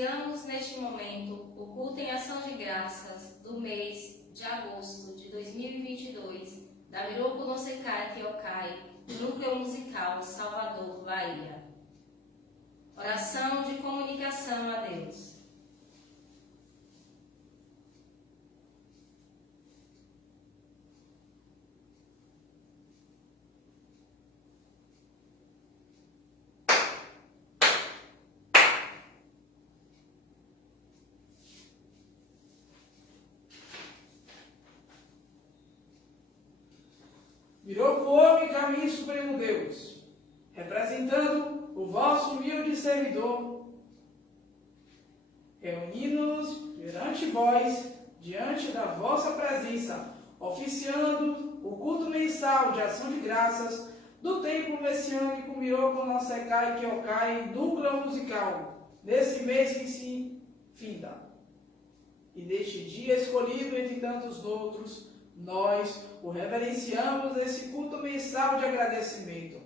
Iniciamos neste momento o culto em ação de graças do mês de agosto de 2022 da Miroco no Secai Teocai, do Núcleo Musical Salvador, Bahia. Oração de comunicação a Deus. Miroco Homem, Caminho Supremo Deus, representando o vosso humilde servidor, reunindo-nos perante vós, diante da vossa presença, oficiando o culto mensal de ação de graças do Templo Messiânico Miroco no Secai Teocai, Núcleo Musical, nesse mês que se finda. E neste dia escolhido entre tantos outros, nós o reverenciamos nesse culto mensal de agradecimento.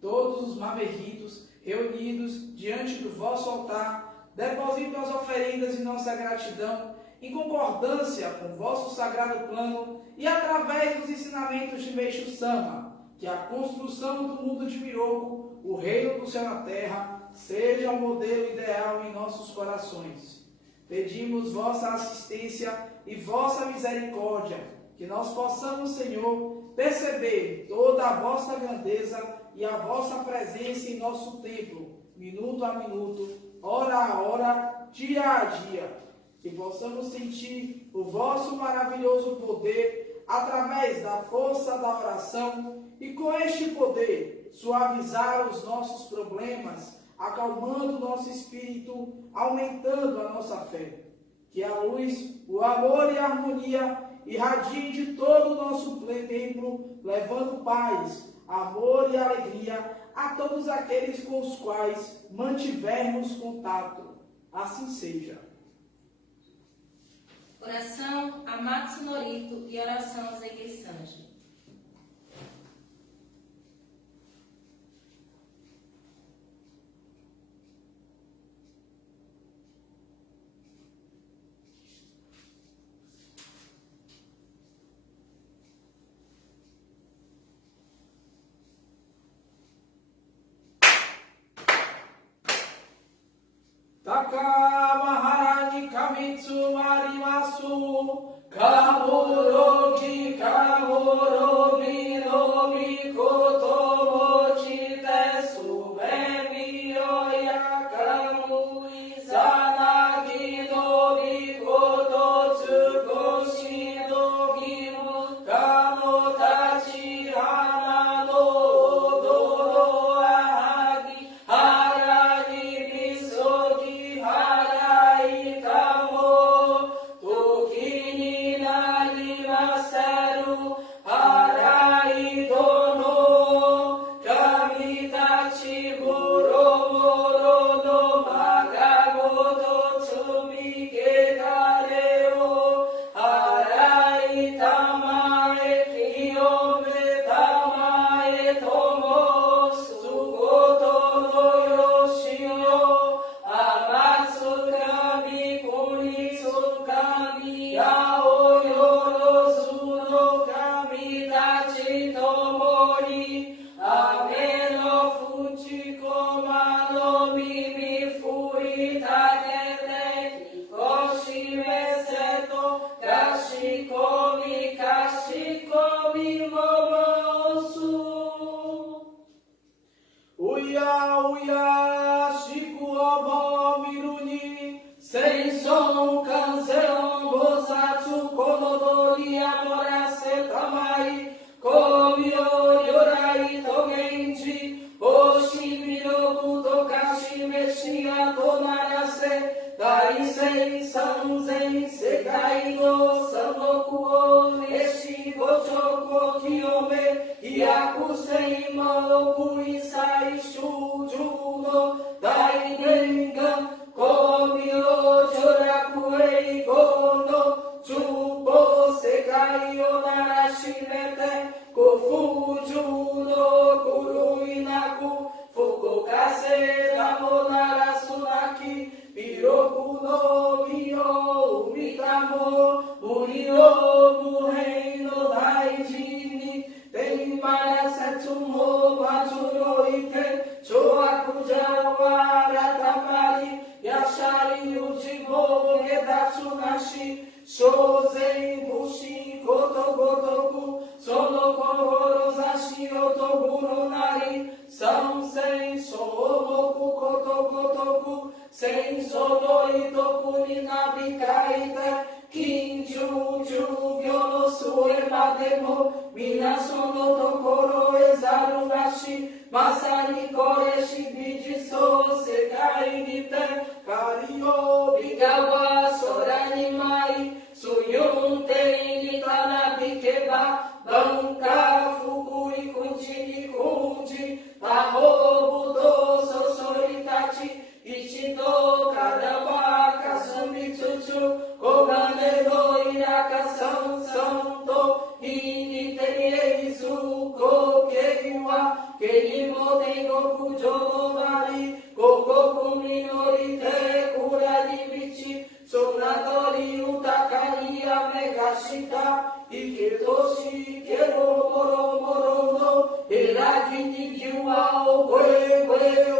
Todos os maverritos reunidos diante do vosso altar depositam as oferendas de nossa gratidão em concordância com o vosso sagrado plano e através dos ensinamentos de Meixo Sama, que a construção do mundo de Miroco, o reino do céu na terra, seja o modelo ideal em nossos corações. Pedimos vossa assistência e vossa misericórdia, que nós possamos, Senhor, perceber toda a vossa grandeza e a vossa presença em nosso templo, minuto a minuto, hora a hora, dia a dia. Que possamos sentir o vosso maravilhoso poder através da força da oração e com este poder suavizar os nossos problemas, acalmando o nosso espírito, aumentando a nossa fé. Que a luz, o amor e a harmonia irradie de todo o nosso templo, levando paz, amor e alegria a todos aqueles com os quais mantivermos contato. Assim seja. Oração a Matsu Norito e oração a Zegue Sanji. Taka Maharani Kamitsu Marimasu Kamorogi Kamoromi Nomi Koto Mochi Tesu Bemi Oya Kamu Izanagi Nomi Koto Tsukoshi no Gimu Kano Tachi Hana no Odoro Ahagi Harani Misogi Harai Kamo Tokini Nari Maseru Harai Dono Kamitachi Moro Moro no Magamoto Tsumike Kareo Harai Tamae Kiyome Tamae Tomo Sugoto no Yoshio Amatsu Kami Kunitsu Kami Yao Yorosu no Kami Tachi Tomori Ameno Fuchi Koma no Mimi Furi Tatete Koshi Meseto Kashi Komi Momosu Uya Uya Shiku Obo Miruni Senson Kanseon Bosatsu Konodori Amorase Tamai Komyo Yorai Togenji Oshi Miroku Tokashi Meshiya Tonarase Daisei Sanzen Sekai no Sanoku amor, Uriô, reino dai jini, tem para setumo, majuro ite, choaku jawara tamari, yashari ujibo, gedatsu nashi, shouzen bushi, koto gotoku, sono kohoro zashi, otoguro nari, samsen, somoku, koto gotoku, sen sono itoku ni nabikaite, kinju jugyo no sue mademo, mina sono tokoro ezaru nashi, masani koreshi biji so sekai nite, kario bigawa sorani mai, suyunte initana bikeba, banka fukui kunji ni kunji, taho budo sosoritachi, ichido kadaba kasumi chuchu, kogane do iraka santo, inite izu kokeiwa, keimo tengo kujo mari, koko minorite kurari bichi, sonadori utakari amegashita, iketoshi kero moro moro no, eraki ni kiwa o kwe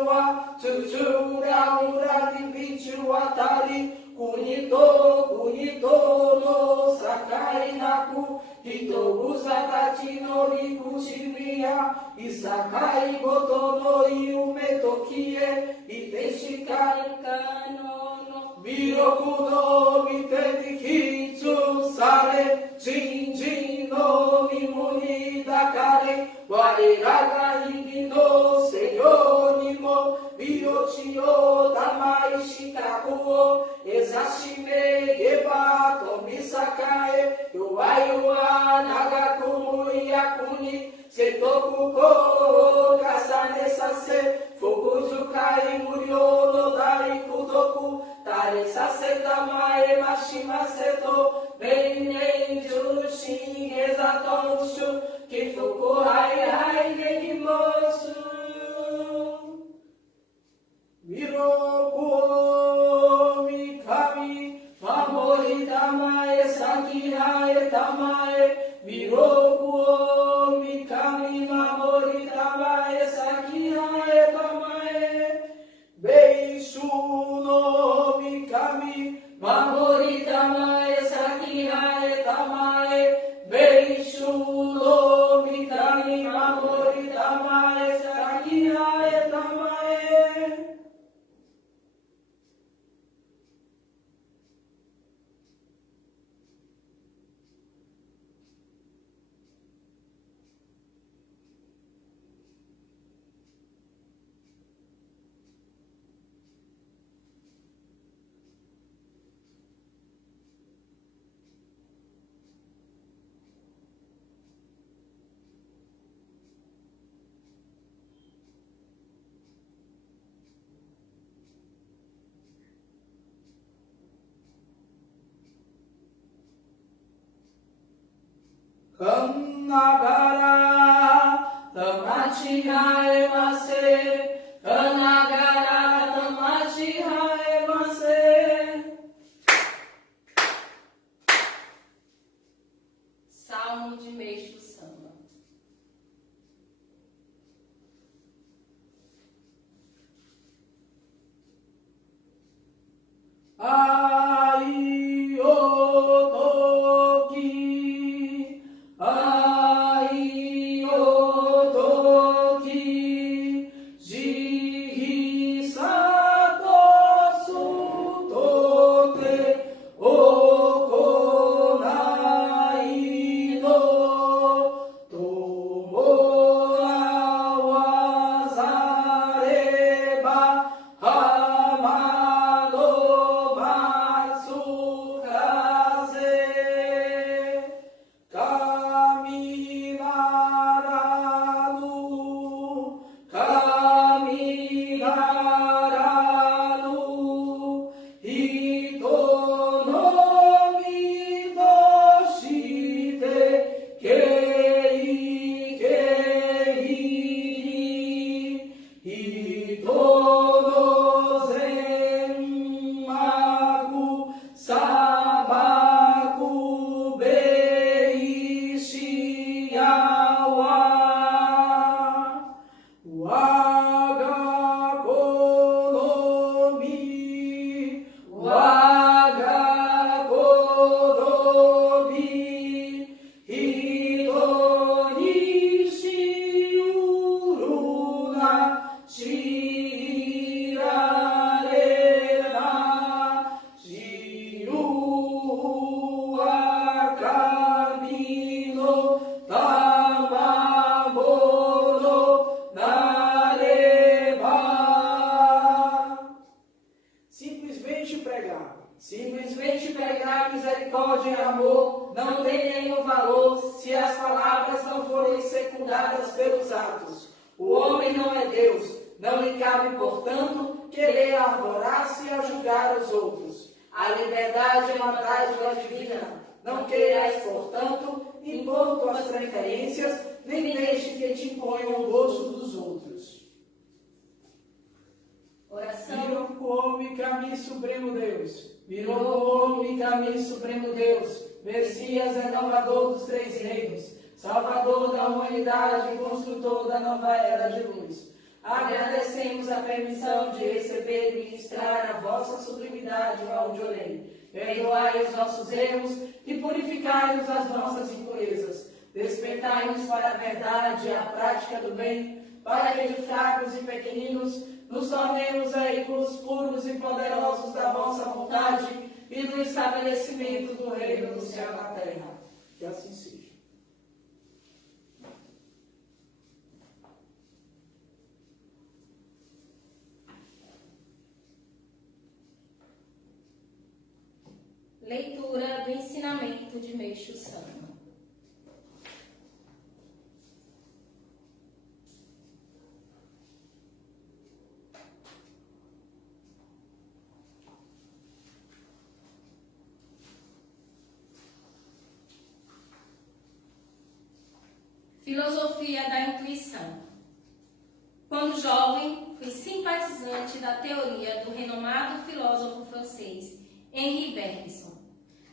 wa, tsura urari bichu watari, kunito no sakai naku, hitobu satachi no rikushimiya, isakai goto no yume tokie, iteshikai kano no, miroku no mite nikitsu sare, jinji no mimuni dakare, warera ga higi no seyo ni mo, miyochi o tamai shikaku o, ezashime geba tomi sakae, yoai wa nagaku yakuni, setoku ko kasane sase, fukujukai muryo no dari kudoku, tare sase tamae mashima seto, beinen jushin gezatonshu, kifuku hai gegimosu. Miroku mikami, mamori tamae, sakihae tamae, Miroku mikami, mamori tamae, sakihae tamae, Beishu no mikami, mamori tamae, sakihae tamae, Beishu no mikami, mamori tamae, sakihae tamae. Kanagara tamachi haemase, Kanagara tamachi haemase. Salmo de Meixo Samba. Ai o toki, ai o toki, jihi sato sutote, o konai no misericórdia e amor não têm nenhum valor se as palavras não forem secundadas pelos atos. O homem não é Deus, não lhe cabe, portanto, querer arvorar-se a julgar os outros. A liberdade é uma dádiva divina. Não queiras, portanto, impor tuas preferências, nem deixe que te imponham o gosto dos outros. Oração. Virou o homem caminho supremo Deus. Virou o homem caminho supremo Deus. Messias renovador dos três reinos. Salvador da humanidade, construtor da nova era de luz. Agradecemos a permissão de receber e ministrar a vossa sublimidade onde orei. Perdoai os nossos erros e purificai-nos das nossas impurezas. Despertai-nos para a verdade e a prática do bem, para que de fracos e pequeninos nos tornemos veículos puros e poderosos da vossa vontade e do estabelecimento do reino do céu na terra. Que assim seja. Leitura do ensinamento de Meixo Sama. Filosofia da intuição. Quando jovem, fui simpatizante da teoria do renomado filósofo francês Henri Bergson.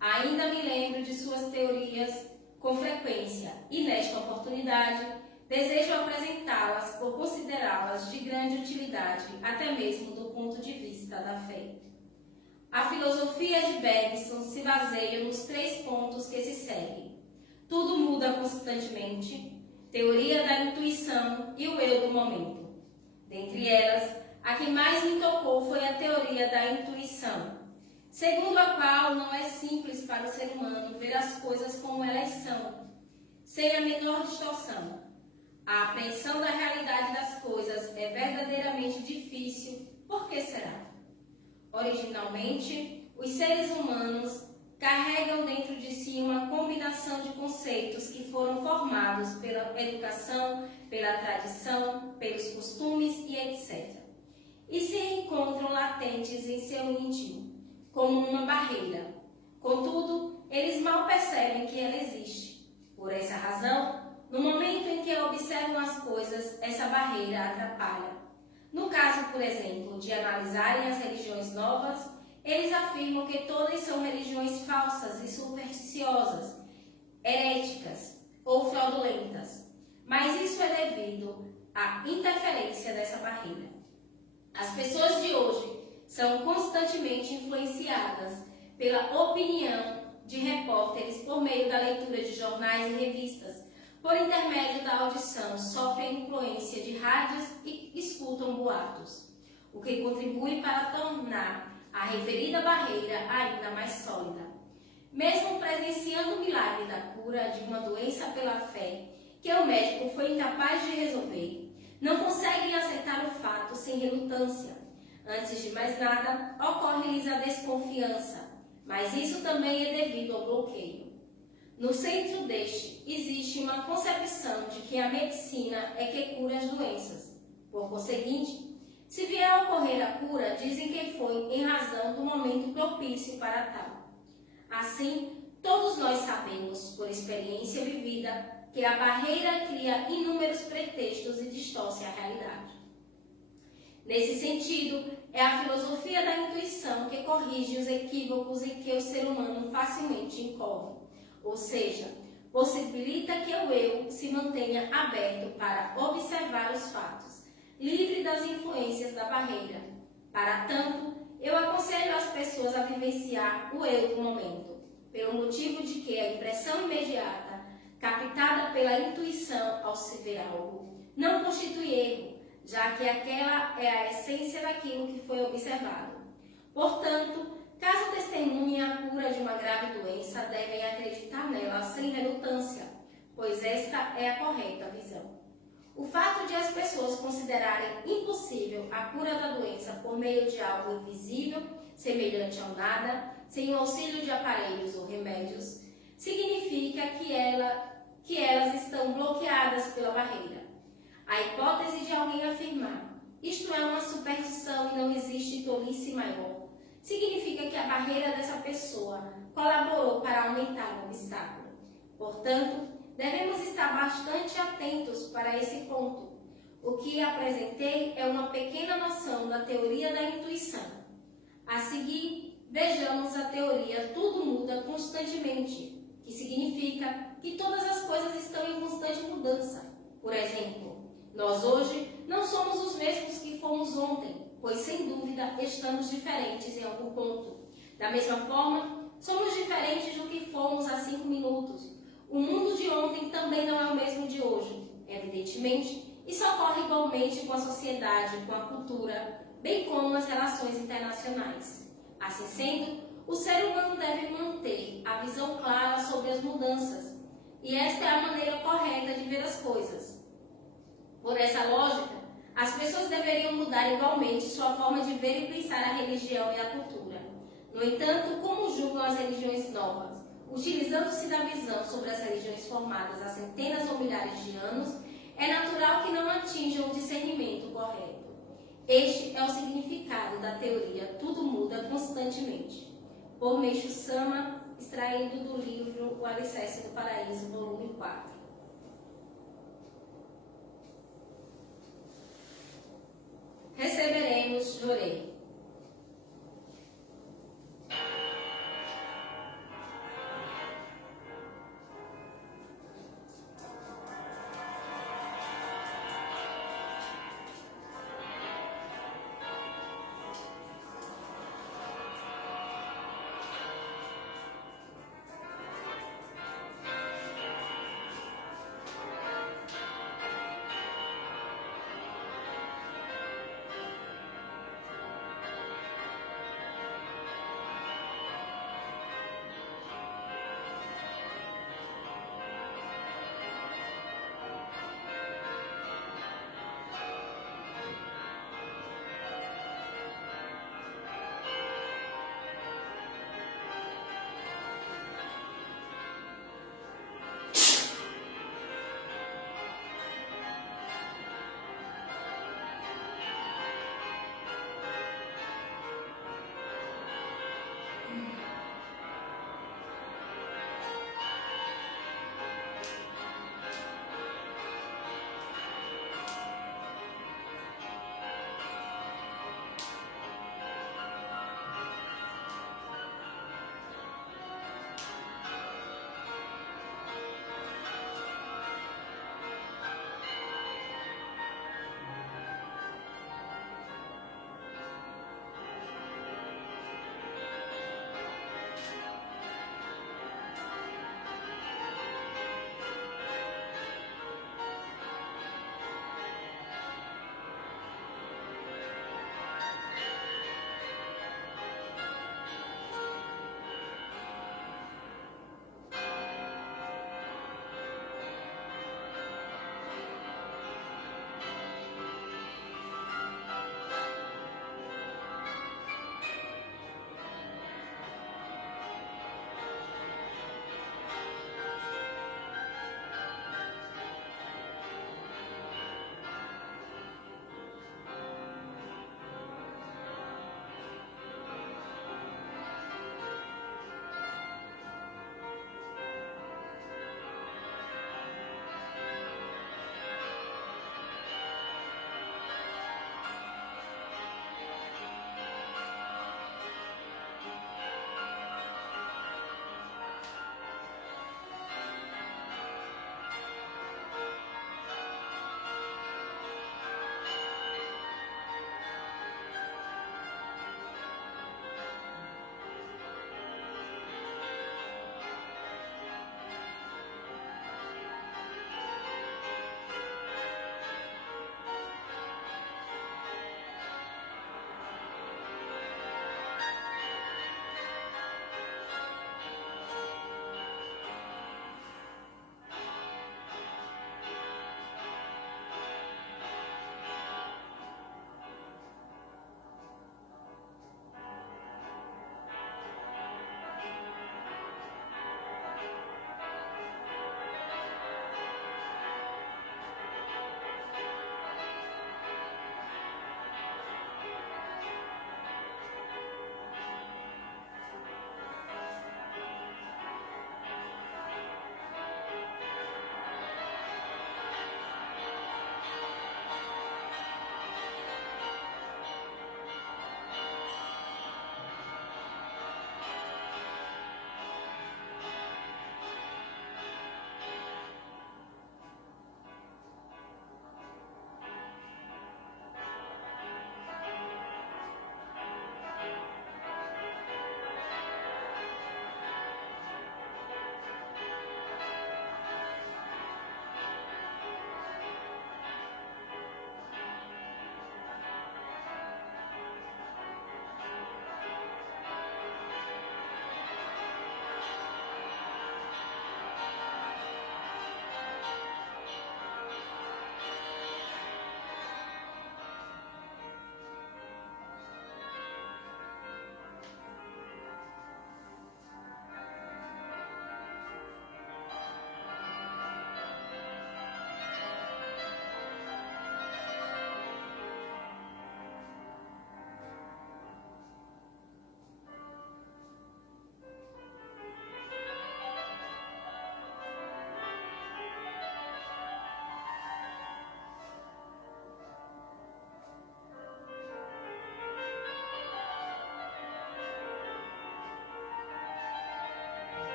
Ainda me lembro de suas teorias com frequência e, nesta oportunidade, desejo apresentá-las por considerá-las de grande utilidade, até mesmo do ponto de vista da fé. A filosofia de Bergson se baseia nos 3 pontos que se seguem. Tudo muda constantemente, teoria da intuição e o eu do momento. Dentre elas, a que mais me tocou foi a teoria da intuição, segundo a qual não é simples para o ser humano ver as coisas como elas são, sem a menor distorção. A apreensão da realidade das coisas é verdadeiramente difícil. Por que será? Originalmente, os seres humanos carregam dentro de si uma combinação de conceitos que foram formados pela educação, pela tradição, pelos costumes e etc. E se encontram latentes em seu íntimo, como uma barreira. Contudo, eles mal percebem que ela existe. Por essa razão, no momento em que observam as coisas, essa barreira atrapalha. No caso, por exemplo, de analisarem as religiões novas, eles afirmam que todas são religiões falsas e supersticiosas, heréticas ou fraudulentas. Mas isso é devido à interferência dessa barreira. As pessoas de hoje são constantemente influenciadas pela opinião de repórteres por meio da leitura de jornais e revistas, por intermédio da audição, sofrem a influência de rádios e escutam boatos, o que contribui para tornar a referida barreira ainda mais sólida. Mesmo presenciando o milagre da cura de uma doença pela fé, que o médico foi incapaz de resolver, não conseguem aceitar o fato sem relutância. Antes de mais nada, ocorre-lhes a desconfiança, mas isso também é devido ao bloqueio. No centro deste, existe uma concepção de que a medicina é que cura as doenças. Por conseguinte, se vier a ocorrer a cura, dizem que foi em razão do momento propício para tal. Assim, todos nós sabemos, por experiência vivida, que a barreira cria inúmeros pretextos e distorce a realidade. Nesse sentido, é a filosofia da intuição que corrige os equívocos em que o ser humano facilmente incorre, ou seja, possibilita que o eu se mantenha aberto para observar os fatos, livre das influências da barreira. Para tanto, eu aconselho as pessoas a vivenciar o eu do momento, pelo motivo de que a impressão imediata, captada pela intuição ao se ver algo, não constitui erro, já que aquela é a essência daquilo que foi observado. Portanto, caso testemunhem a cura de uma grave doença, devem acreditar nela sem relutância, pois esta é a correta visão. O fato de as pessoas considerarem impossível a cura da doença por meio de algo invisível, semelhante ao nada, sem o auxílio de aparelhos ou remédios, significa que elas estão bloqueadas pela barreira. A hipótese de alguém afirmar isto é uma superstição e não existe tolice maior, significa que a barreira dessa pessoa colaborou para aumentar o obstáculo. Portanto, devemos estar bastante atentos para esse ponto. O que apresentei é uma pequena noção da teoria da intuição. A seguir, vejamos a teoria tudo muda constantemente, que significa que todas as coisas estão em constante mudança. Por exemplo, nós hoje não somos os mesmos que fomos ontem, pois sem dúvida estamos diferentes em algum ponto. Da mesma forma, somos diferentes do que fomos há 5 minutos. O mundo de ontem também não é o mesmo de hoje. Evidentemente, isso ocorre igualmente com a sociedade, com a cultura, bem como as relações internacionais. Assim sendo, o ser humano deve manter a visão clara sobre as mudanças, e esta é a maneira correta de ver as coisas. Por essa lógica, as pessoas deveriam mudar igualmente sua forma de ver e pensar a religião e a cultura. No entanto, como julgam as religiões novas, utilizando-se da visão sobre as religiões formadas há centenas ou milhares de anos, é natural que não atinjam o discernimento correto. Este é o significado da teoria Tudo Muda Constantemente, por Meishu Sama, extraído do livro O Alicerce do Paraíso, volume 4. Receberemos Jorei.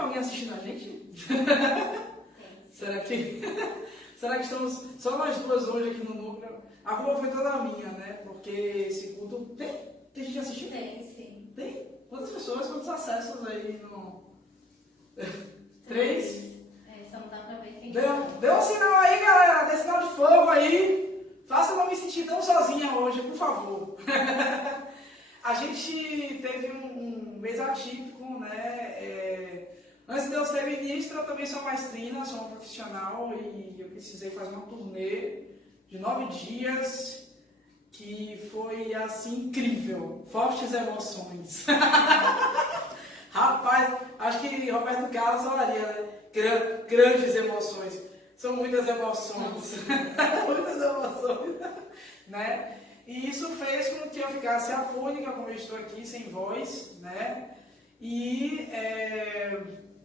Tem alguém assistindo a gente? Será que estamos só nós duas hoje aqui no núcleo? A culpa foi toda minha, né? Porque esse culto tem gente assistindo? Tem, sim. Tem? Quantas pessoas, quantos acessos aí no... 3? Só não dá pra ver quem Deu um sinal aí, galera. Dê sinal de fogo aí. Faça eu não me sentir tão sozinha hoje, por favor. A gente teve um mês atípico, né? Antes de eu ser ministra, eu também sou maestrina, sou uma profissional e eu precisei fazer uma turnê de 9 dias que foi, assim, incrível. Fortes emoções. Rapaz, acho que Roberto Carlos falaria, né? Grandes emoções. São muitas emoções. Muitas emoções. Né? E isso fez com que eu ficasse afônica, como eu estou aqui, sem voz, né? E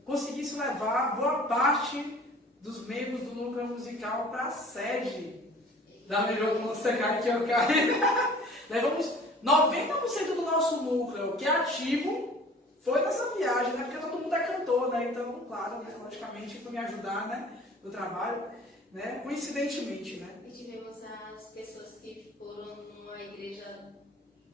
conseguisse levar boa parte dos membros do núcleo musical para a sede da Melhor Monsecar que eu caí. Levamos 90% do nosso núcleo, que é ativo, foi nessa viagem, né? Porque todo mundo é cantor, né? Então, claro, né? Logicamente, foi me ajudar, né? No trabalho, né? Coincidentemente, né? E tivemos as pessoas que foram numa igreja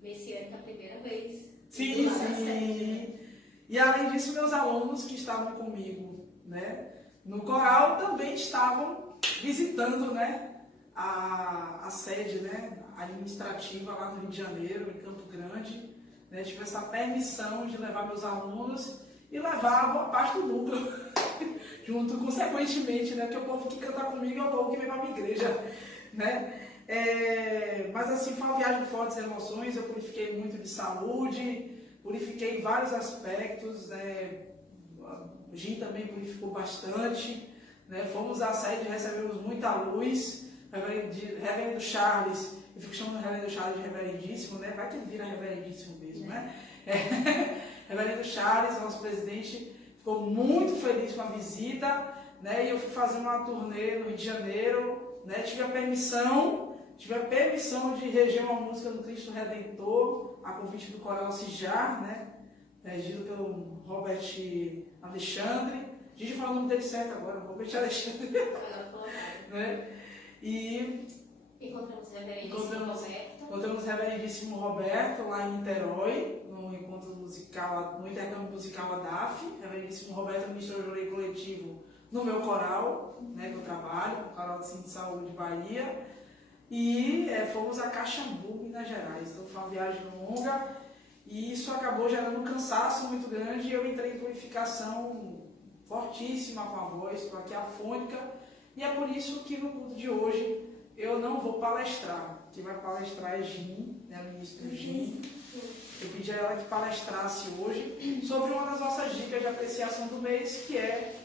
messiânica a primeira vez. Sim, sim. E além disso, meus alunos que estavam comigo, né? No coral também estavam visitando, né? A sede, né? Administrativa lá no Rio de Janeiro, em Campo Grande. Né, tive essa permissão de levar meus alunos e levar boa parte do núcleo, junto, consequentemente, né, porque o povo que canta comigo é o povo que vem para a minha igreja. Né? Mas assim, foi uma viagem de fortes emoções, eu purifiquei muito de saúde, purifiquei em vários aspectos, né? O Gin também purificou bastante, né? Fomos à sede, recebemos muita luz, Reverendo Charles, eu fico chamando o Reverendo Charles de reverendíssimo, né? Vai que ele vira reverendíssimo mesmo, né? Reverendo Charles, nosso presidente, ficou muito feliz com a visita, né? E eu fui fazer uma turnê no Rio de Janeiro, né? Tive a permissão de reger uma música do Cristo Redentor, a convite do coral Cijar, né? Regido pelo Robert Alexandre. A gente fala o nome dele certo agora, Robert Alexandre. Né? E encontramos o reverendíssimo Roberto lá em Niterói, no encontro musical, no intercâmbio musical ADAF. Reverendíssimo Roberto ministrou o júri coletivo no meu coral, né, que eu trabalho, o Coral de Centro de Saúde de Bahia. E fomos a Caxambu, Minas Gerais. Então foi uma viagem longa e isso acabou gerando um cansaço muito grande e eu entrei em purificação fortíssima com a voz, estou aqui afônica. E é por isso que no culto de hoje eu não vou palestrar. Quem vai palestrar é Gin, né, a ministra Gin. Eu pedi a ela que palestrasse hoje sobre uma das nossas dicas de apreciação do mês, que é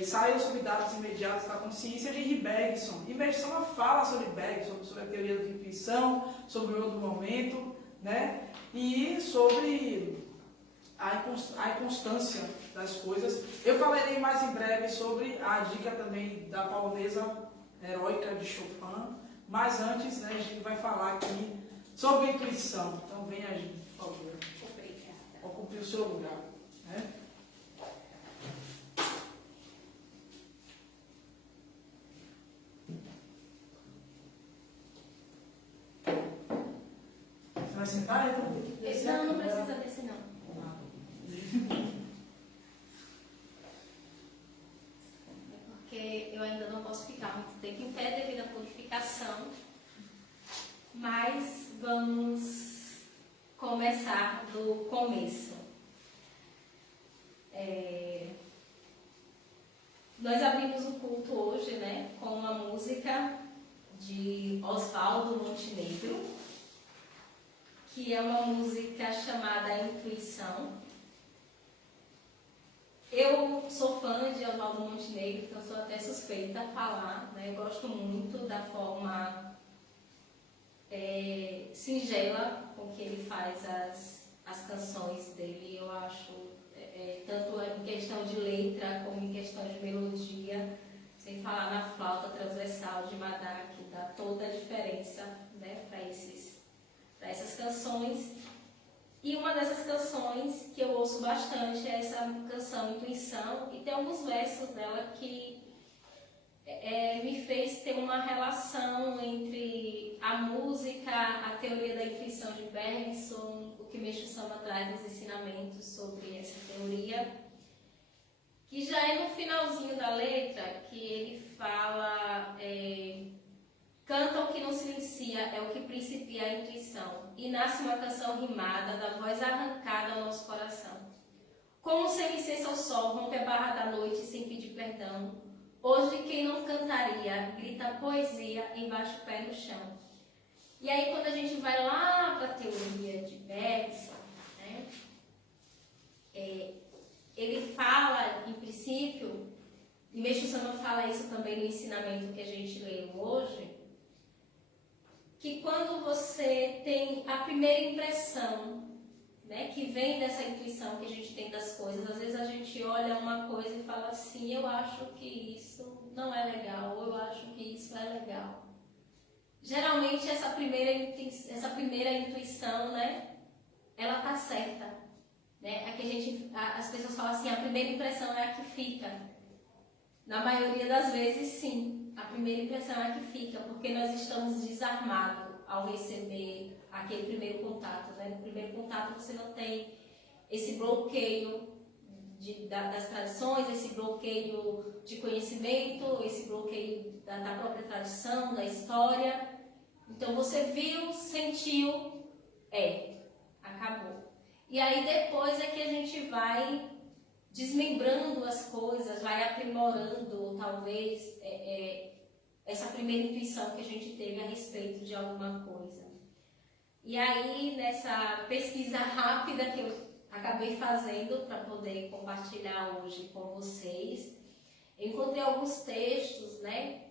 ensaio sobre dados imediatos da consciência de Henri Bergson. E Bergson fala sobre Bergson, sobre a teoria da intuição, sobre o outro momento, né? E sobre a inconstância das coisas. Eu falarei mais em breve sobre a dica também da polonesa heróica de Chopin, mas antes, né, a gente vai falar aqui sobre a intuição. Então venha, gente, por favor. Obrigada. Ocupe o seu lugar. Né? Você vai sentar? Então tem que descer. Não precisa descer, não. Porque eu ainda não posso ficar muito tempo em pé devido à purificação, mas vamos começar do começo. Nós abrimos o culto hoje, né, com uma música de Oswaldo Montenegro, que é uma música chamada Intuição. Eu sou fã de Oswaldo Montenegro, então sou até suspeita a falar, né? Eu gosto muito da forma singela com que ele faz as canções dele. Eu acho, tanto em questão de letra como em questão de melodia, sem falar na flauta transversal de Madá, que dá toda a diferença, né, para essas canções. E uma dessas canções que eu ouço bastante é essa canção Intuição, e tem alguns versos dela que me fez ter uma relação entre a música, a teoria da intuição de Bergson, o que Meixo Sama traz nos ensinamentos sobre essa teoria, que já é no finalzinho da letra que ele fala: canta o que não silencia, é o que principia a intuição, e nasce uma canção rimada da voz arrancada ao nosso coração. Como sem licença ao sol, rompe a barra da noite sem pedir perdão. Hoje quem não cantaria, grita poesia embaixo o pé no chão. E aí quando a gente vai lá para a teoria de Bergson, né, ele fala, em princípio, e Meixo Sama fala isso também no ensinamento que a gente leu hoje, que quando você tem a primeira impressão, né, que vem dessa intuição que a gente tem das coisas, às vezes a gente olha uma coisa e fala assim: eu acho que isso não é legal, ou eu acho que isso é legal. Geralmente essa primeira intuição, né, ela tá certa, né? As pessoas falam assim: a primeira impressão é a que fica. Na maioria das vezes, sim, a primeira impressão é a que fica, porque nós estamos desarmados ao receber aquele primeiro contato, né? No primeiro contato você não tem esse bloqueio das tradições, esse bloqueio de conhecimento, esse bloqueio da própria tradição, da história. Então você viu, sentiu, acabou. E aí depois é que a gente vai desmembrando as coisas, vai aprimorando talvez essa primeira intuição que a gente teve a respeito de alguma coisa. E aí, nessa pesquisa rápida que eu acabei fazendo para poder compartilhar hoje com vocês, eu encontrei alguns textos, né,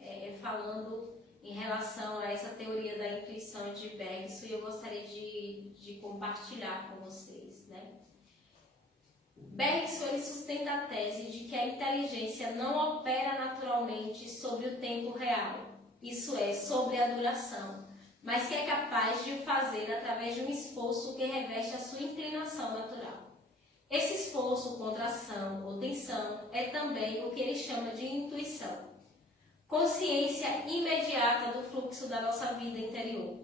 falando em relação a essa teoria da intuição de Bergson, e eu gostaria de compartilhar com vocês, né. Bergson, ele sustenta a tese de que a inteligência não opera naturalmente sobre o tempo real, isso é, sobre a duração, mas que é capaz de o fazer através de um esforço que reveste a sua inclinação natural. Esse esforço, contração ou tensão, é também o que ele chama de intuição, consciência imediata do fluxo da nossa vida interior,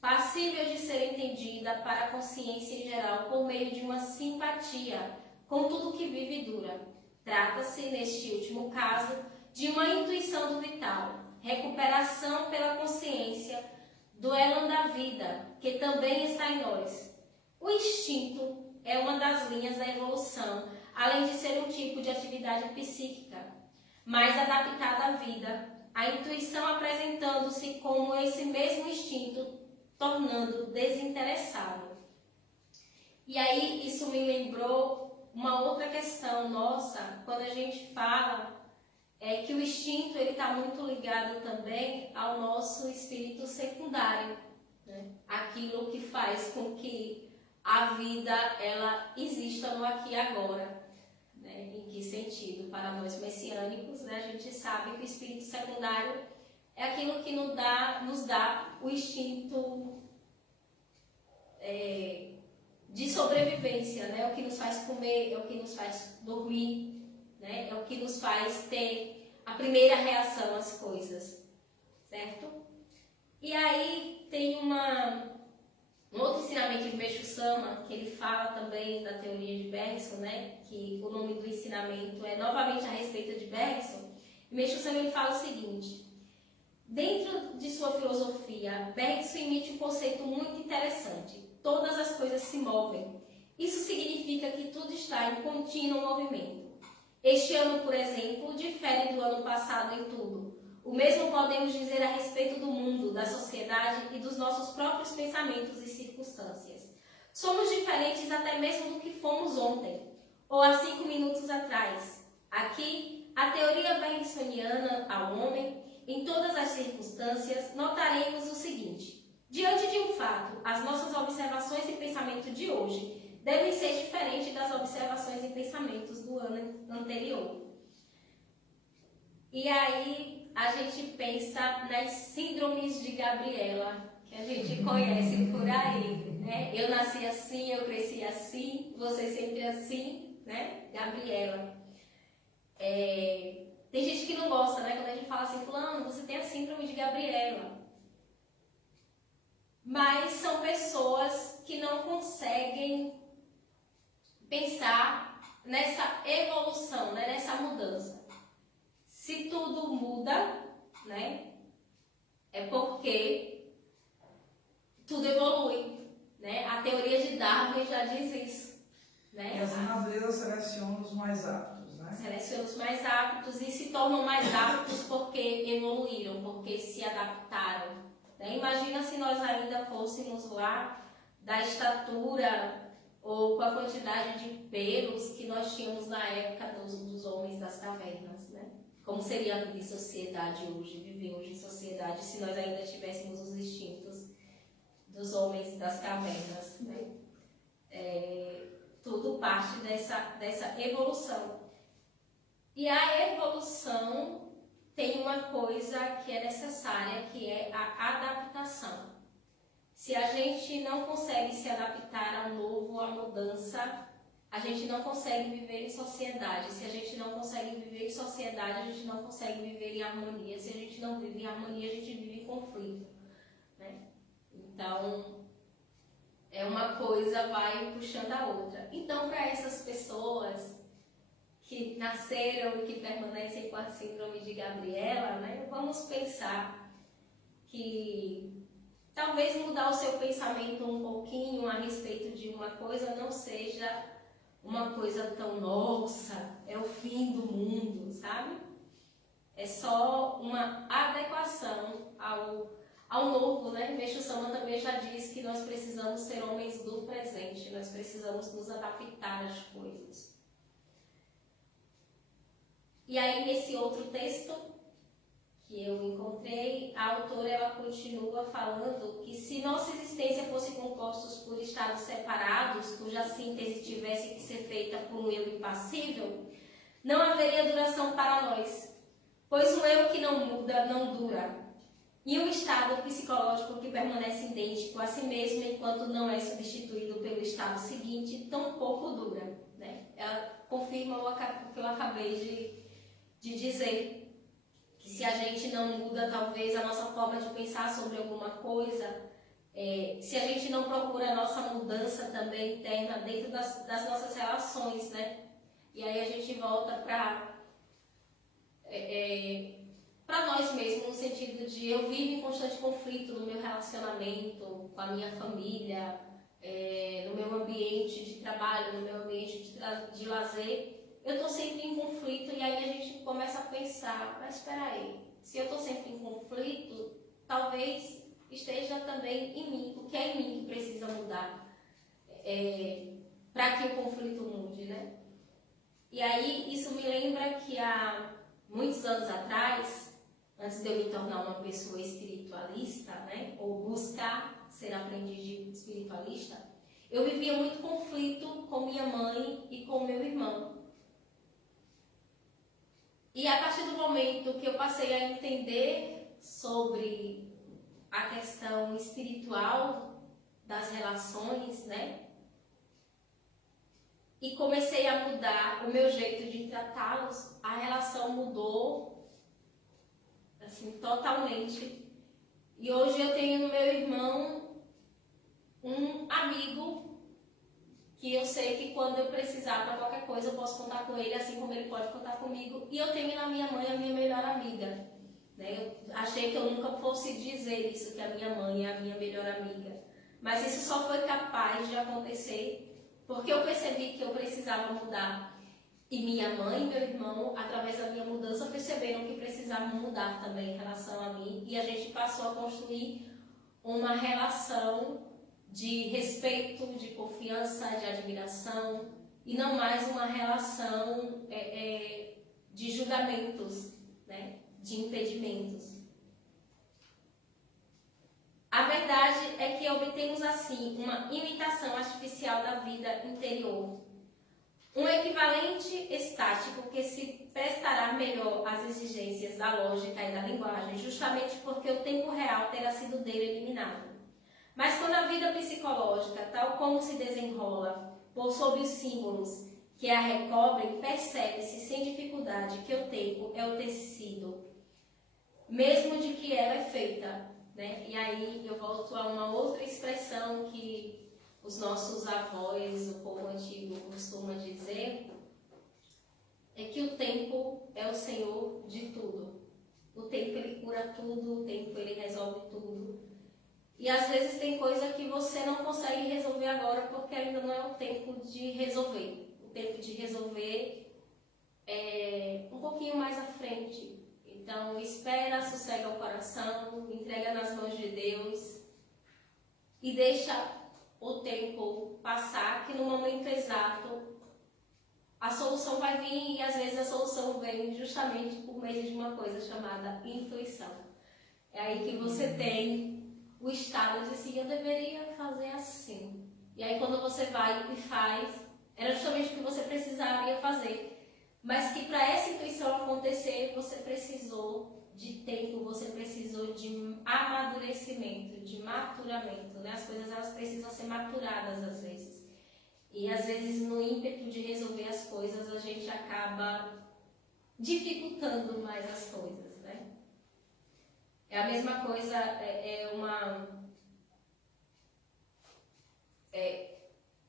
passível de ser entendida para a consciência em geral por meio de uma simpatia com tudo que vive e dura. Trata-se, neste último caso, de uma intuição do vital, recuperação pela consciência do elan da vida, que também está em nós. O instinto é uma das linhas da evolução, além de ser um tipo de atividade psíquica, mais adaptada à vida, a intuição apresentando-se como esse mesmo instinto, tornando desinteressado. E aí isso me lembrou uma outra questão nossa, quando a gente fala que o instinto está muito ligado também ao nosso espírito secundário, né? Aquilo que faz com que a vida ela exista no aqui e agora, né? Em que sentido? Para nós messiânicos, né, a gente sabe que o espírito secundário é aquilo que nos dá o instinto de sobrevivência, né? É o que nos faz comer, é o que nos faz dormir, né? É o que nos faz ter a primeira reação às coisas, certo? E aí tem um outro ensinamento de Meixo Sama, que ele fala também da teoria de Bergson, né? Que o nome do ensinamento é novamente a respeito de Bergson. E Meixo Sama ele fala o seguinte: dentro de sua filosofia, Bergson emite um conceito muito interessante. Todas as coisas se movem. Isso significa que tudo está em contínuo movimento. Este ano, por exemplo, difere do ano passado em tudo. O mesmo podemos dizer a respeito do mundo, da sociedade e dos nossos próprios pensamentos e circunstâncias. Somos diferentes até mesmo do que fomos ontem, ou há 5 minutos atrás. Aqui, a teoria bergsoniana ao homem, em todas as circunstâncias, notaremos o seguinte: diante de um fato, as nossas observações e pensamento de hoje devem ser diferentes das observações e pensamentos do ano anterior. E aí a gente pensa nas síndromes de Gabriela, que a gente conhece por aí. né? Eu nasci assim, eu cresci assim, você sempre assim, né? Gabriela. Tem gente que não gosta, né? Quando a gente fala assim, fulano, você tem a síndrome de Gabriela. Mas são pessoas que não conseguem pensar nessa evolução, né? Nessa mudança. Se tudo muda, né? É porque tudo evolui, né? A teoria de Darwin já diz isso, né? E as naturezas selecionam os mais aptos, né? Selecionam os mais aptos e se tornam mais aptos porque evoluíram, porque se adaptaram. Né? Imagina se nós ainda fôssemos lá da estatura ou com a quantidade de pelos que nós tínhamos na época dos homens das cavernas, né? Como seria a vida em sociedade hoje, viver hoje em sociedade, se nós ainda tivéssemos os instintos dos homens das cavernas, né? Tudo parte dessa evolução. E a evolução tem uma coisa que é necessária, que é a adaptação. Se a gente não consegue se adaptar ao novo, à mudança, a gente não consegue viver em sociedade. Se a gente não consegue viver em sociedade, a gente não consegue viver em harmonia. Se a gente não vive em harmonia, a gente vive em conflito, né? Então, uma coisa vai puxando a outra. Então, para essas pessoas que nasceram e que permanecem com a síndrome de Gabriela, né, vamos pensar que talvez mudar o seu pensamento um pouquinho a respeito de uma coisa não seja uma coisa tão, nossa, é o fim do mundo, sabe? É só uma adequação ao novo, né? Meixo Sama também já diz que nós precisamos ser homens do presente, nós precisamos nos adaptar às coisas. E aí, nesse outro texto que eu encontrei, a autora ela continua falando que se nossa existência fosse compostos por estados separados, cuja síntese tivesse que ser feita por um eu impassível, não haveria duração para nós, pois um eu que não muda não dura. E um estado psicológico que permanece idêntico a si mesmo enquanto não é substituído pelo estado seguinte, tampouco dura, né? Ela confirma o que eu acabei de dizer. Que se a gente não muda, talvez, a nossa forma de pensar sobre alguma coisa, se a gente não procura a nossa mudança também interna dentro das nossas relações, né? E aí a gente volta para nós mesmos, no sentido de eu vivo em constante conflito no meu relacionamento com a minha família, no meu ambiente de trabalho, no meu ambiente de lazer. Eu estou sempre em conflito e aí a gente começa a pensar, mas espera aí, se eu estou sempre em conflito, talvez esteja também em mim, o que é em mim que precisa mudar para que o conflito mude, né? E aí isso me lembra que há muitos anos atrás, antes de eu me tornar uma pessoa espiritualista, né, ou buscar ser aprendiz espiritualista, eu vivia muito conflito com minha mãe e com meu irmão. E a partir do momento que eu passei a entender sobre a questão espiritual das relações, né? E comecei a mudar o meu jeito de tratá-los, a relação mudou, assim, totalmente. E hoje eu tenho no meu irmão um amigo que eu sei que quando eu precisar para qualquer coisa eu posso contar com ele, assim como ele pode contar comigo. E eu tenho na minha mãe a minha melhor amiga. Né? Eu achei que eu nunca fosse dizer isso, que a minha mãe é a minha melhor amiga. Mas isso só foi capaz de acontecer porque eu percebi que eu precisava mudar. E minha mãe e meu irmão, através da minha mudança, perceberam que precisavam mudar também em relação a mim. E a gente passou a construir uma relação de respeito, de confiança, de admiração, e não mais uma relação de julgamentos, né? De impedimentos. A verdade é que obtemos assim uma imitação artificial da vida interior, um equivalente estático que se prestará melhor às exigências da lógica e da linguagem, justamente porque o tempo real terá sido dele eliminado. Mas quando a vida psicológica, tal como se desenrola, por sob os símbolos que a recobrem, percebe-se sem dificuldade que o tempo é o tecido, mesmo de que ela é feita, né? E aí eu volto a uma outra expressão que os nossos avós, o povo antigo, costuma dizer, é que o tempo é o Senhor de tudo. O tempo ele cura tudo, o tempo ele resolve tudo. E às vezes tem coisa que você não consegue resolver agora porque ainda não é o tempo de resolver. O tempo de resolver é um pouquinho mais à frente. Então espera, sossega o coração, entrega nas mãos de Deus e deixa o tempo passar, que no momento exato a solução vai vir, e às vezes a solução vem justamente por meio de uma coisa chamada intuição. É aí que você tem o estado de assim, eu deveria fazer assim. E aí quando você vai e faz, era justamente o que você precisaria fazer. Mas que para essa intuição acontecer, você precisou de tempo, você precisou de amadurecimento, de maturamento, né? As coisas elas precisam ser maturadas às vezes. E às vezes no ímpeto de resolver as coisas, a gente acaba dificultando mais as coisas, né? É a mesma coisa,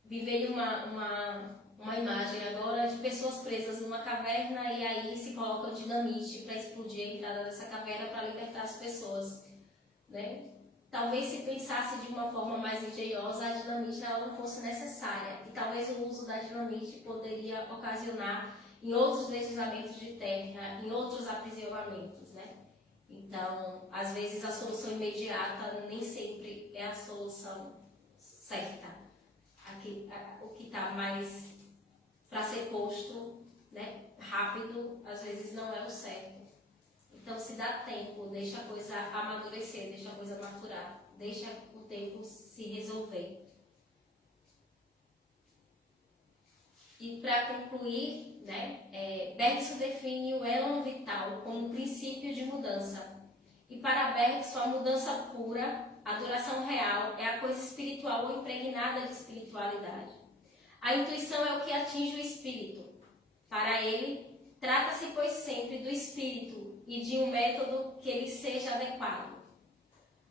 viver uma imagem agora de pessoas presas numa caverna e aí se colocam dinamite para explodir a entrada dessa caverna para libertar as pessoas, né? Talvez se pensasse de uma forma mais engenhosa, a dinamite ela não fosse necessária. E talvez o uso da dinamite poderia ocasionar em outros deslizamentos de terra, em outros aprisionamentos, né? Então, às vezes a solução imediata nem sempre é a solução certa. O que está mais para ser posto, né, rápido, às vezes não é o certo. Então, se dá tempo, deixa a coisa amadurecer, deixa a coisa maturar, deixa o tempo se resolver. E para concluir, né, Bergson define o elo vital como um princípio de mudança. E para Bergson, a mudança pura, a adoração real, é a coisa espiritual ou impregnada de espiritualidade. A intuição é o que atinge o espírito. Para ele, trata-se, pois, sempre do espírito e de um método que lhe seja adequado.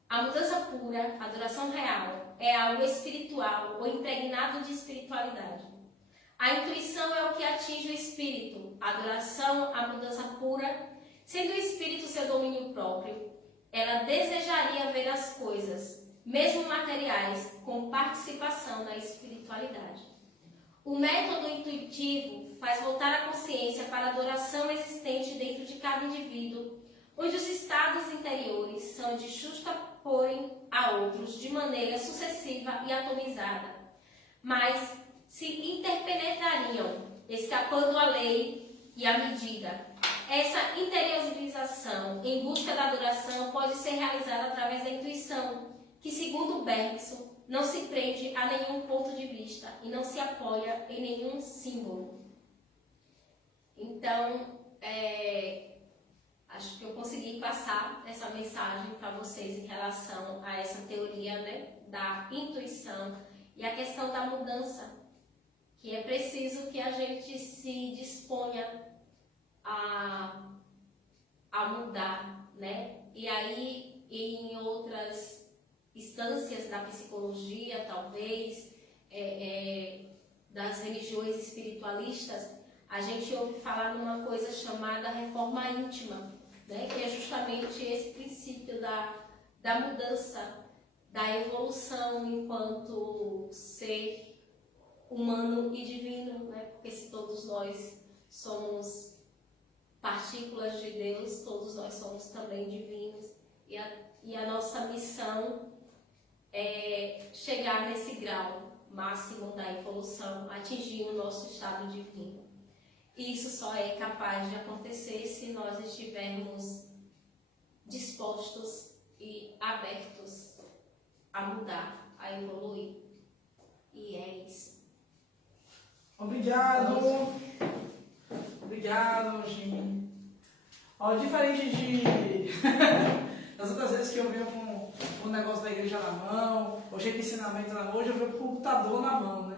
A mudança pura, a adoração real, é algo espiritual ou impregnado de espiritualidade. A intuição é o que atinge o espírito, a adoração, a mudança pura, sendo o espírito seu domínio próprio. Ela desejaria ver as coisas, mesmo materiais, com participação na espiritualidade. O método intuitivo faz voltar a consciência para a adoração existente dentro de cada indivíduo, onde os estados interiores são de justaporem a outros de maneira sucessiva e atomizada, mas se interpenetrariam, escapando à lei e à medida. Essa interiorização em busca da adoração pode ser realizada através da intuição, que, segundo Bergson, não se prende a nenhum ponto de vista e não se apoia em nenhum símbolo. Então, acho que eu consegui passar essa mensagem para vocês em relação a essa teoria, né, da intuição e a questão da mudança, que é preciso que a gente se disponha a mudar, né? E aí, em outras instâncias da psicologia, talvez, das religiões espiritualistas, a gente ouve falar numa coisa chamada reforma íntima, né? Que é justamente esse princípio da mudança, da evolução enquanto ser humano e divino, né? Porque se todos nós somos partículas de Deus, todos nós somos também divinos, e a nossa missão é chegar nesse grau máximo da evolução, atingir o nosso estado divino. E isso só é capaz de acontecer se nós estivermos dispostos e abertos a mudar, a evoluir. E é isso. Obrigado. Obrigado, Jimmy. Ó, diferente das outras vezes que eu venho com o negócio da igreja na mão, hoje é ensinamento na mão, hoje eu vejo o computador na mão, né?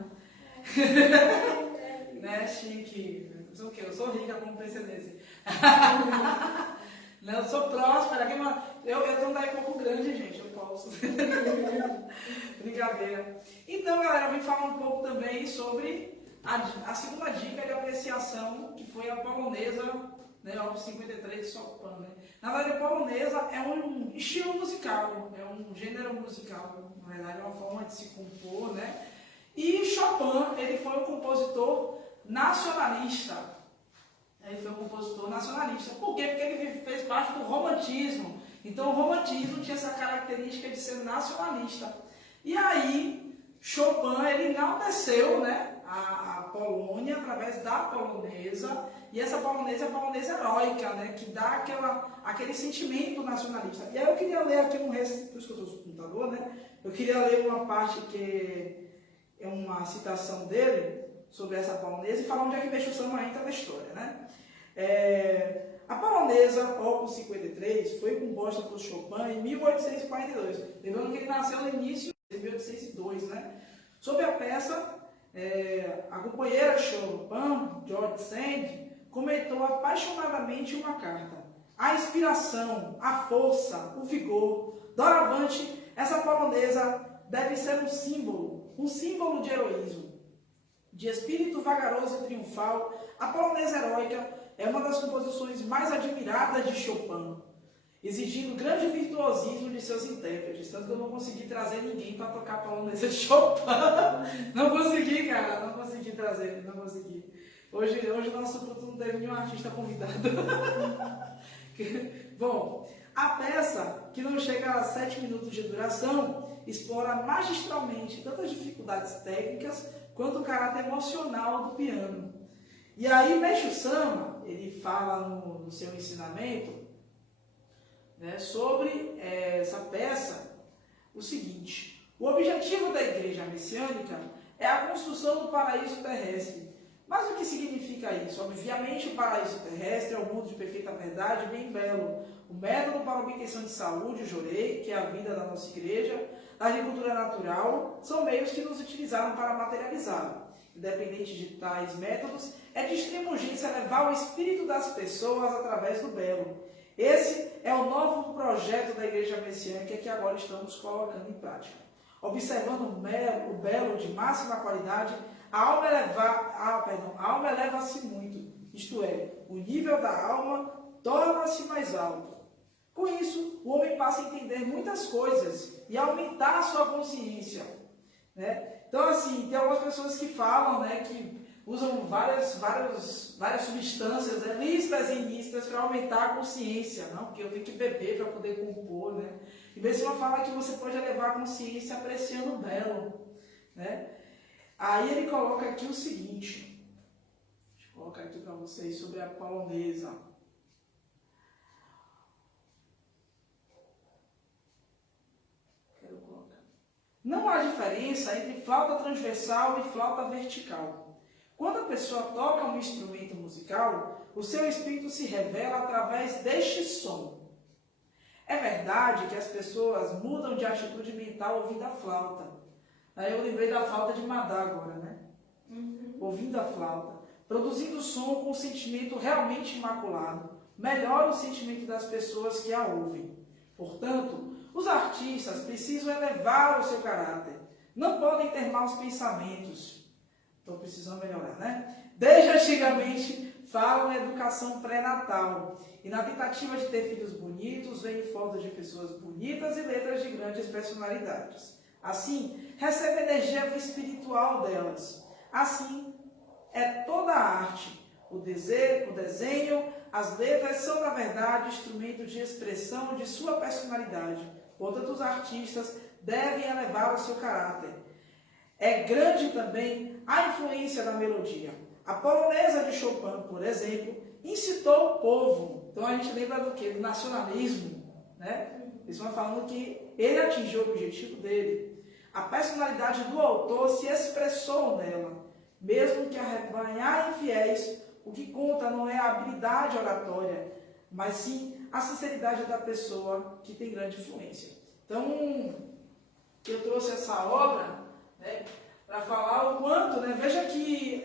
Né, chique. Eu sou o quê? Eu sou rica como precedência. Eu sou próspera. Eu tenho um pouco grande, gente. Eu posso. Brincadeira. Então, galera, eu vim falar um pouco também sobre a segunda dica de apreciação, que foi a polonesa, né, Op. 53 de Chopin. Né? Na verdade, a polonesa é um estilo musical, é um gênero musical. Na verdade, é uma forma de se compor, né? E Chopin, ele foi um compositor nacionalista. Ele foi um compositor nacionalista. Por quê? Porque ele fez parte do romantismo. Então, o romantismo tinha essa característica de ser nacionalista. E aí, Chopin, ele enalteceu, né, a Polônia através da polonesa. E essa polonesa é a polonesa heróica, né, que dá aquele sentimento nacionalista. E aí eu queria ler aqui por isso que eu estou no computador, né? Eu queria ler uma parte que é uma citação dele sobre essa polonesa e falar onde é que Meixo Sama entra na história, né? A polonesa, Op. 53, foi composta por Chopin em 1842. Lembrando que ele nasceu no início de 1802, né? Sobre a peça, a companheira Chopin, George Sand, comentou apaixonadamente uma carta. A inspiração, a força, o vigor. Doravante, essa polonesa deve ser um símbolo de heroísmo, de espírito vagaroso e triunfal. A polonesa heróica é uma das composições mais admiradas de Chopin, exigindo grande virtuosismo de seus intérpretes. Tanto que eu não consegui trazer ninguém para tocar a polonesa de Chopin. Não consegui, cara, não consegui trazer, não consegui. Hoje o nosso culto não teve nenhum artista convidado. Bom, a peça, que não chega a 7 minutos de duração, explora magistralmente tanto as dificuldades técnicas quanto o caráter emocional do piano. E aí, Meixo Sama, ele fala no seu ensinamento, né, sobre essa peça, o seguinte: o objetivo da igreja messiânica é a construção do paraíso terrestre. Mas o que significa isso? Obviamente, o paraíso terrestre é um mundo de perfeita verdade, bem belo. O método para a obtenção de saúde, o jorei, que é a vida da nossa igreja, a agricultura natural, são meios que nos utilizaram para materializá-lo. Independente de tais métodos, é de extrema urgência levar o espírito das pessoas através do belo. Esse é o novo projeto da Igreja Messiânica que agora estamos colocando em prática. Observando o belo de máxima qualidade, a alma eleva-se muito, isto é, o nível da alma torna-se mais alto. Com isso, o homem passa a entender muitas coisas e a aumentar a sua consciência, né? Então, assim, tem algumas pessoas que falam, né, que usam várias substâncias, né, listas e listas para aumentar a consciência, não? Porque eu tenho que beber para poder compor, né? E Bessima fala que você pode elevar a consciência apreciando o belo, né? Aí ele coloca aqui o seguinte, deixa eu colocar aqui para vocês sobre a polonesa. Quero colocar. Não há diferença entre flauta transversal e flauta vertical. Quando a pessoa toca um instrumento musical, o seu espírito se revela através deste som. É verdade que as pessoas mudam de atitude mental ouvindo a flauta. Aí eu lembrei da flauta de Madá agora, né? Ouvindo a flauta, produzindo som com um sentimento realmente imaculado, melhora o sentimento das pessoas que a ouvem. Portanto, os artistas precisam elevar o seu caráter, não podem ter maus pensamentos. Então precisam melhorar, né? Desde antigamente falam em educação pré-natal, e na tentativa de ter filhos bonitos, vêm fotos de pessoas bonitas e letras de grandes personalidades. Assim, recebe a energia espiritual delas. Assim, é toda a arte. O desenho, as letras são, na verdade, instrumentos de expressão de sua personalidade. Portanto, os artistas devem elevar o seu caráter. É grande também a influência da melodia. A polonesa de Chopin, por exemplo, incitou o povo. Então, a gente lembra do quê? Do nacionalismo, né? Eles vão falando que ele atingiu o objetivo dele. A personalidade do autor se expressou nela. Mesmo que arrebanhar infiéis, o que conta não é a habilidade oratória, mas sim a sinceridade da pessoa que tem grande influência. Então, eu trouxe essa obra, né, para falar o quanto, né, veja que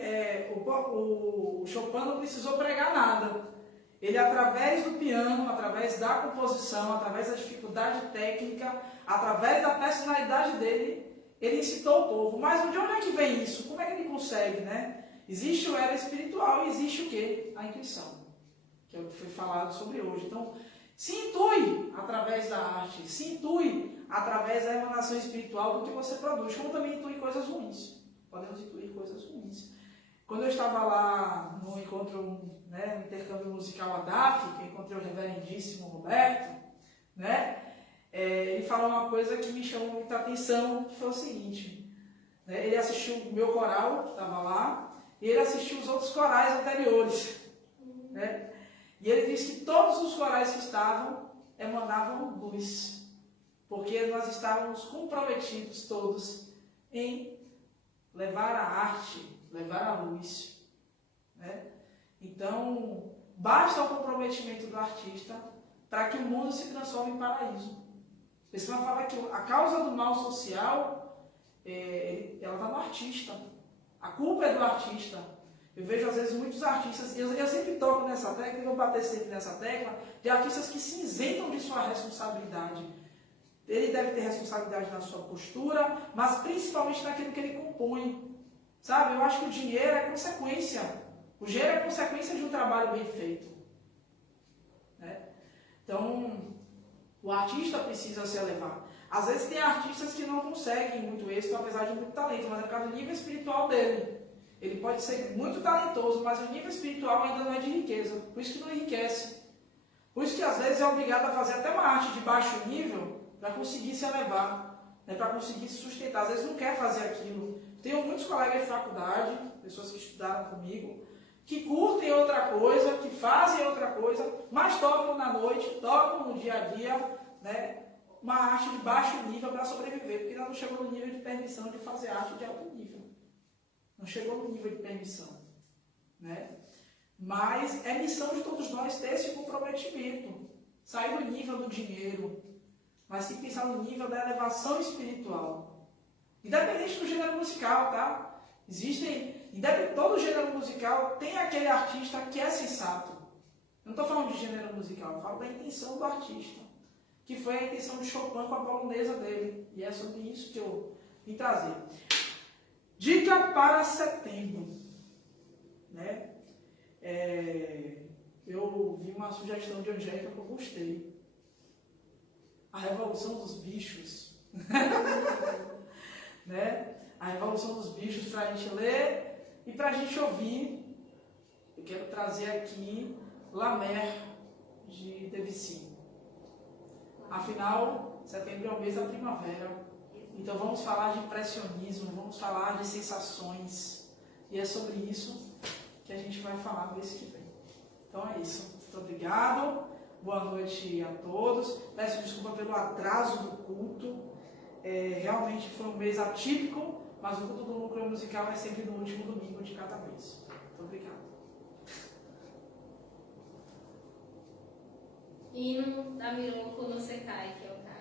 o Chopin não precisou pregar nada. Ele, através do piano, através da composição, através da dificuldade técnica, através da personalidade dele, ele incitou o povo. Mas de onde é que vem isso? Como é que ele consegue, né? Existe o elo espiritual e existe o quê? A intuição, que é o que foi falado sobre hoje. Então, se intui através da arte, se intui através da emanação espiritual do que você produz, como também intui coisas ruins. Podemos intuir coisas ruins. Quando eu estava lá no encontro, né, no intercâmbio musical ADAF, que eu encontrei o reverendíssimo Roberto, né, ele falou uma coisa que me chamou muita atenção, que foi o seguinte, né, ele assistiu o meu coral, que estava lá, e ele assistiu os outros corais anteriores, né, e ele disse que todos os corais que estavam emanavam luz, porque nós estávamos comprometidos todos em levar a arte, levar a luz, né? Então, basta o comprometimento do artista para que o mundo se transforme em paraíso. A pessoa fala que a causa do mal social, ela está no artista. A culpa é do artista. Eu vejo, às vezes, muitos artistas, eu sempre toco nessa tecla, e vou bater sempre nessa tecla, de artistas que se isentam de sua responsabilidade. Ele deve ter responsabilidade na sua postura, mas principalmente naquilo que ele compõe. Sabe, eu acho que o dinheiro é consequência. O dinheiro é consequência de um trabalho bem feito. Né? Então, o artista precisa se elevar. Às vezes tem artistas que não conseguem muito êxito, apesar de muito talento, mas é por causa do nível espiritual dele. Ele pode ser muito talentoso, mas o nível espiritual ainda não é de riqueza. Por isso que não enriquece. Por isso que às vezes é obrigado a fazer até uma arte de baixo nível para conseguir se elevar, né? Para conseguir se sustentar. Às vezes não quer fazer aquilo. Tenho muitos colegas de faculdade, pessoas que estudaram comigo, que curtem outra coisa, que fazem outra coisa, mas tocam na noite, tocam no dia a dia, né, uma arte de baixo nível para sobreviver, porque ainda não chegou no nível de permissão de fazer arte de alto nível. Não chegou no nível de permissão. Né? Mas é missão de todos nós ter esse comprometimento, sair do nível do dinheiro, mas sim pensar no nível da elevação espiritual. Independente do gênero musical, tá? Todo gênero musical tem aquele artista que é sensato. Não estou falando de gênero musical, eu falo da intenção do artista, que foi a intenção de Chopin com a polonesa dele. E é sobre isso que eu vim trazer. Dica para setembro. Né? Eu vi uma sugestão de Angélica que eu gostei. A Revolução dos Bichos. Né? A Revolução dos Bichos para a gente ler e para a gente ouvir. Eu quero trazer aqui La Mer de Debussy. Afinal, setembro é o mês da primavera. Então vamos falar de impressionismo, vamos falar de sensações. E é sobre isso que a gente vai falar no mês que vem. Então é isso. Muito obrigado. Boa noite a todos. Peço desculpa pelo atraso do culto. Realmente foi um mês atípico, mas o culto do núcleo musical é sempre no último domingo de cada mês. Muito obrigado. Hino da Miroku no Sekai Kyokai.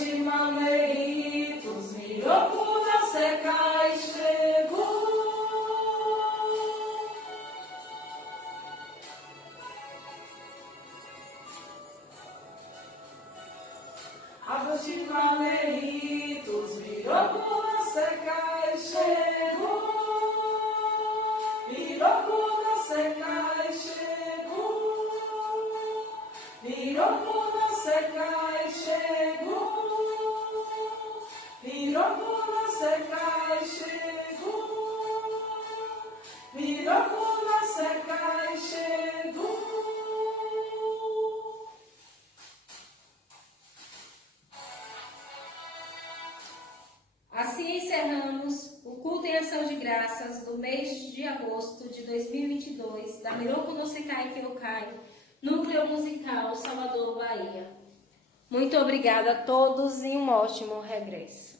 Avante mameitos, miroco da secai chegou. Avante mameitos, miroco da secai chegou. Miroco da secai chegou. Miroco da secai chegou. Miroco da secai chegou. Miroco da secai chegou. Assim encerramos o culto em ação de graças do mês de agosto de 2022 da Miroco no Secai Queucai, Núcleo Musical Salvador, Bahia. Muito obrigada a todos e um ótimo regresso.